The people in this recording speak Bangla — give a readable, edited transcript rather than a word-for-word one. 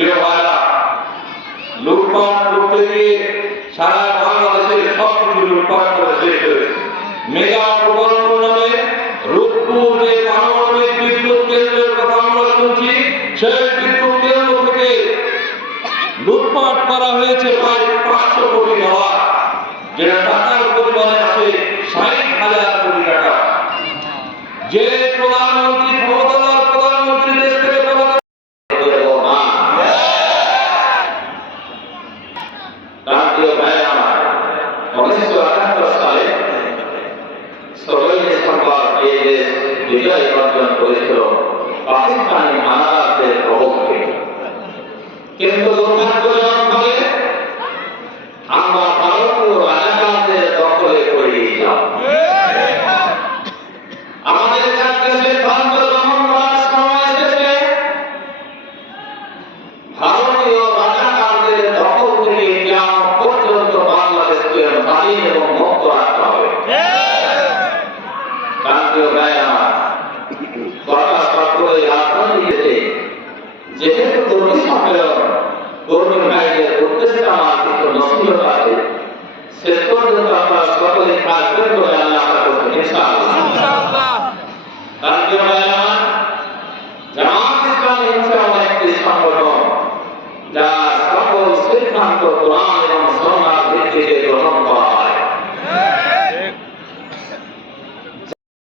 প্রিয় ভাইরা, লুটপাট করতে গিয়ে সারা বাংলাদেশের সবকিছু লুটপাট করে শেষ হয়েছে। মেগা প্রকল্প নামে রূপপুর যে পারমাণবিক বিদ্যুৎ কেন্দ্রের কথা আমরা শুনছি, সেই বিদ্যুৎ কেন্দ্র থেকে লুটপাট করা হয়েছে প্রায় 500 কোটি ডলার, যেটা টাকার পরিমাণে আছে 60,000 কোটি টাকা। যে প্রধানমন্ত্রী ক্ষমতাধর প্রধানমন্ত্রী দেশ থেকে পলাতক সালে 16 ডিসেম্বর এই দেশ বিজয় অর্জন করেছিল পাকিস্তানি হানাদারদের প্রভাবে। কিন্তু দুর্ভাগ্যজনকভাবে আমরা ভারতীয় রাজাকারদের দখলে পড়ে গিয়েছিলাম। আমাদের কাছে সিদ্ধান্ত গ্রহণ করার সময় এসেছে, ভারতীয় রাজাকারদের দখল থেকে কিয়ামত পর্যন্ত বাংলাদেশকে স্বাধীন এবং মুক্ত রাখতে হবে। শান্তিও গায়ে আমার সরকার সরকারের রাজধানী যেহেতু কর্মী সম্মেলন কর্মী ভাইদের উদ্দেশ্যে আমার কিছু